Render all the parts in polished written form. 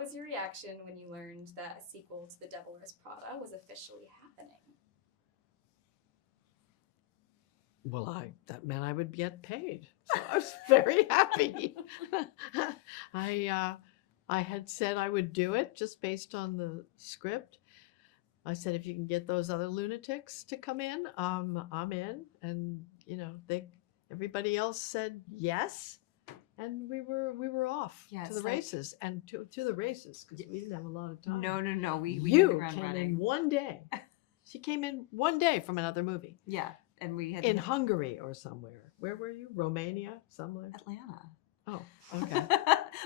was your reaction when you learned that a sequel to The Devil Wears Prada was officially happening? Well, that meant I would get paid. So I was very happy. I had said I would do it just based on the script. I said, if you can get those other lunatics to come in, I'm in. And everybody else said yes, and we were off to the races and to the races because we didn't have a lot of time. No. We hit the You ground came running. in one day. She came in one day from another movie. Yeah, and we had in Hungary or somewhere. Where were you? Romania, somewhere. Atlanta. Oh, okay.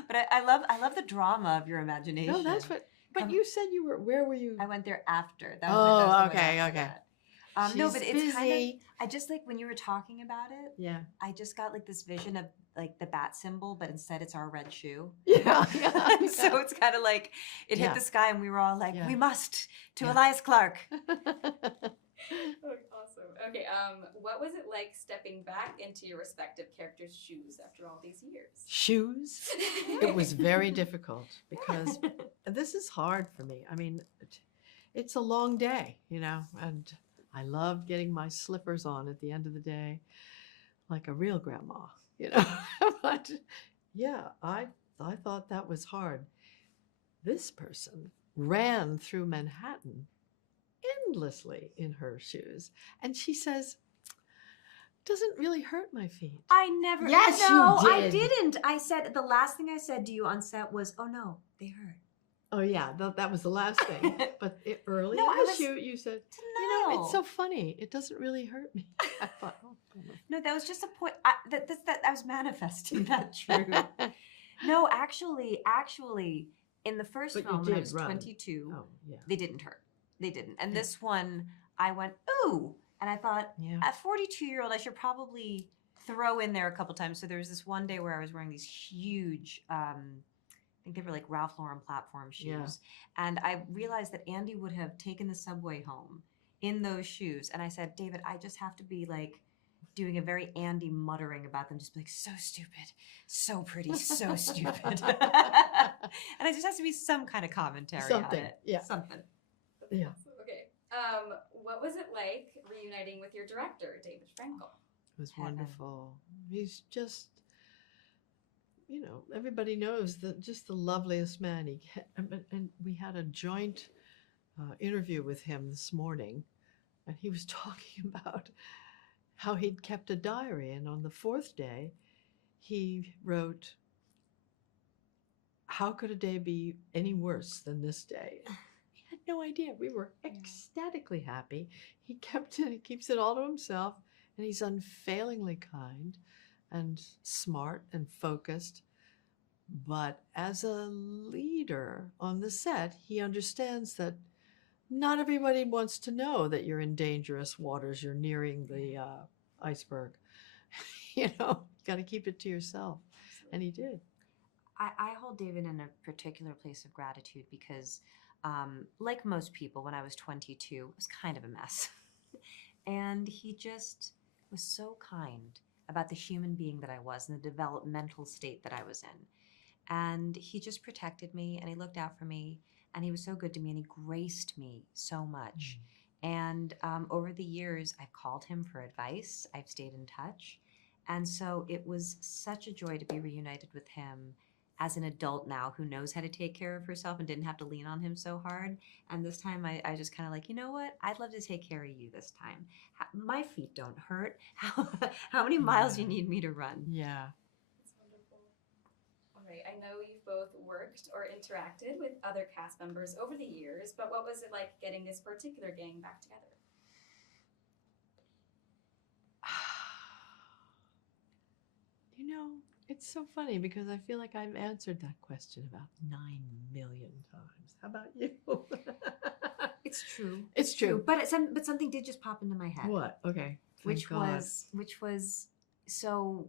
But I love the drama of your imagination. No, that's what. But you said you were. Where were you? I went there after. That was okay. That. No, but it's busy. kind of. I just like when you were talking about it. Yeah. I just got like this vision of like the bat symbol, but instead it's our red shoe. Yeah. So it's kind of like it hit the sky, and we were all like, "We must to Elias Clark." Awesome. Okay. What was it like stepping back into your respective characters' shoes after all these years? Shoes? It was very difficult because this is hard for me. I mean, it's a long day, and I love getting my slippers on at the end of the day, like a real grandma, But yeah, I thought that was hard. This person ran through Manhattan endlessly in her shoes, and she says, doesn't really hurt my feet. I never. Yes, no, you I did. didn't. I said the last thing I said to you on set was, "Oh no, they hurt." Oh yeah, that was the last thing. But early No, in I the was- shoot, you said, No. it's so funny. It doesn't really hurt me. I thought, No, that was just a point. That I was manifesting that truth. No, actually, in the first But you film, when I did was run. 22, Oh yeah. they didn't hurt. They didn't. And this one, I went, ooh. And I thought, Yeah. at 42-year-old, I should probably throw in there a couple times. So there was this one day where I was wearing these huge, I think they were like Ralph Lauren platform shoes. Yeah. And I realized that Andy would have taken the subway home in those shoes. And I said, David, I just have to be like doing a very Andy muttering about them, just be like, so stupid, so pretty, so stupid. And it just has to be some kind of commentary on Something, it. yeah. Something. Yeah. Okay. What was it like reuniting with your director, David Frankel? It was Heaven. wonderful. He's just, everybody knows that just the loveliest man. And we had a joint interview with him this morning, and he was talking about how he'd kept a diary, and on the fourth day, he wrote, "How could a day be any worse than this day?" He had no idea. We were ecstatically happy. He keeps it all to himself, and he's unfailingly kind and smart and focused. But as a leader on the set, he understands that not everybody wants to know that you're in dangerous waters, you're nearing the iceberg. You got to keep it to yourself. And he did. I hold David in a particular place of gratitude because, like most people, when I was 22, it was kind of a mess. And he just was so kind about the human being that I was and the developmental state that I was in. And he just protected me, and he looked out for me, and he was so good to me, and he graced me so much. And over the years, I've called him for advice. I've stayed in touch. And so it was such a joy to be reunited with him as an adult now who knows how to take care of herself and didn't have to lean on him so hard. And this time I just kind of like, you know what? I'd love to take care of you this time. My feet don't hurt. How many miles do you need me to run? Yeah. That's wonderful. All right. I know you've both worked or interacted with other cast members over the years, but what was it like getting this particular gang back together? It's so funny because I feel like I've answered that question about 9 million times. How about you? It's true. It's true. But something did just pop into my head. What? Okay. Which was so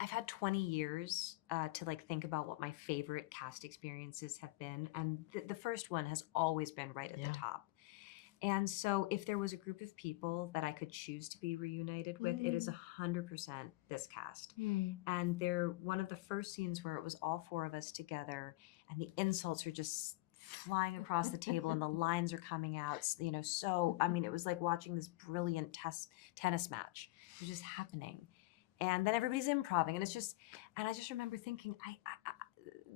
I've had 20 years to like think about what my favorite cast experiences have been, and the first one has always been right at the top. And so if there was a group of people that I could choose to be reunited with, it is 100% this cast. And they're one of the first scenes where it was all four of us together and the insults are just flying across the table and the lines are coming out, you know, so, I mean, it was like watching this brilliant tennis match. It was just happening. And then everybody's improving and it's just, and I just remember thinking,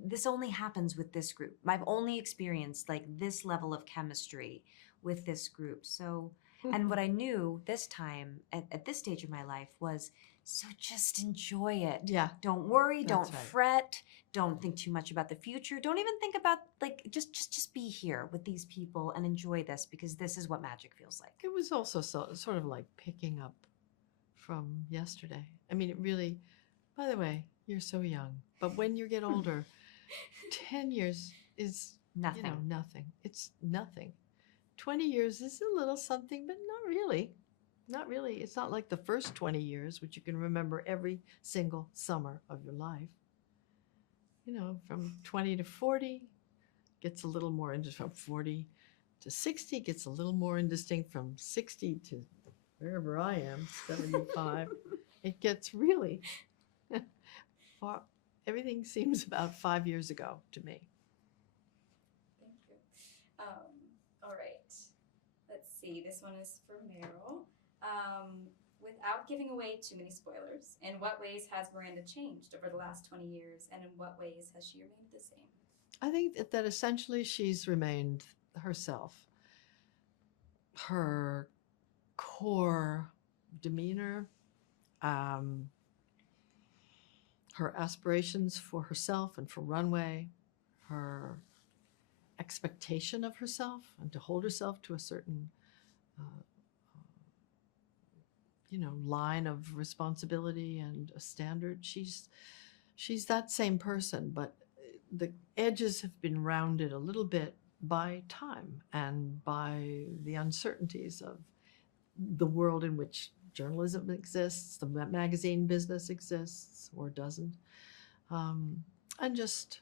this only happens with this group. I've only experienced like this level of chemistry with this group. So, and what I knew this time at this stage of my life was, so just enjoy it. Yeah. Don't worry, That's don't right. fret, don't think too much about the future. Don't even think about like, just be here with these people and enjoy this because this is what magic feels like. It was also sort of like picking up from yesterday. I mean, it really, by the way, you're so young, but when you get older, 10 years is Nothing. You know, nothing. It's nothing. 20 years is a little something, but not really. Not really. It's not like the first 20 years, which you can remember every single summer of your life. You know, from 20 to 40 gets a little more indistinct. From 40 to 60 gets a little more indistinct. From 60 to wherever I am, 75, it gets really far. Everything seems about 5 years ago to me. Thank you. All right. Let's see. This one is for Meryl. Without giving away too many spoilers, in what ways has Miranda changed over the last 20 years, and in what ways has she remained the same? I think that essentially she's remained herself. Her core demeanor, her aspirations for herself and for Runway, her expectation of herself and to hold herself to a certain line of responsibility and a standard. She's that same person, but the edges have been rounded a little bit by time and by the uncertainties of the world in which journalism exists, the magazine business exists or doesn't, and just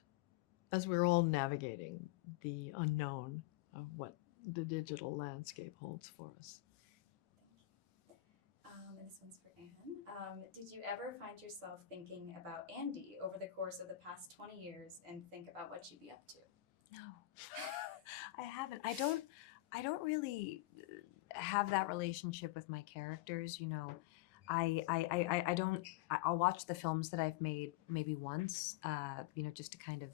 as we're all navigating the unknown of what the digital landscape holds for us. And this one's for Anne. Did you ever find yourself thinking about Andy over the course of the past 20 years and think about what she'd be up to? No, I haven't. I don't really have that relationship with my characters. You know, I don't. I'll watch the films that I've made maybe once. You know, just to kind of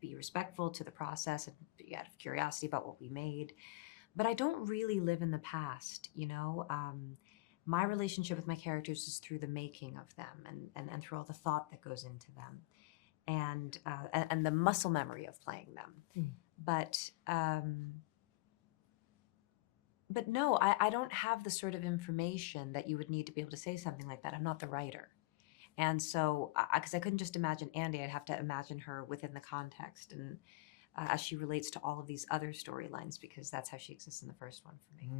be respectful to the process and be out of curiosity about what we made. But I don't really live in the past. You know. My relationship with my characters is through the making of them and through all the thought that goes into them and the muscle memory of playing them. But no, I don't have the sort of information that you would need to be able to say something like that. I'm not the writer. And so, because I couldn't just imagine Andy, I'd have to imagine her within the context and as she relates to all of these other storylines, because that's how she exists in the first one for me.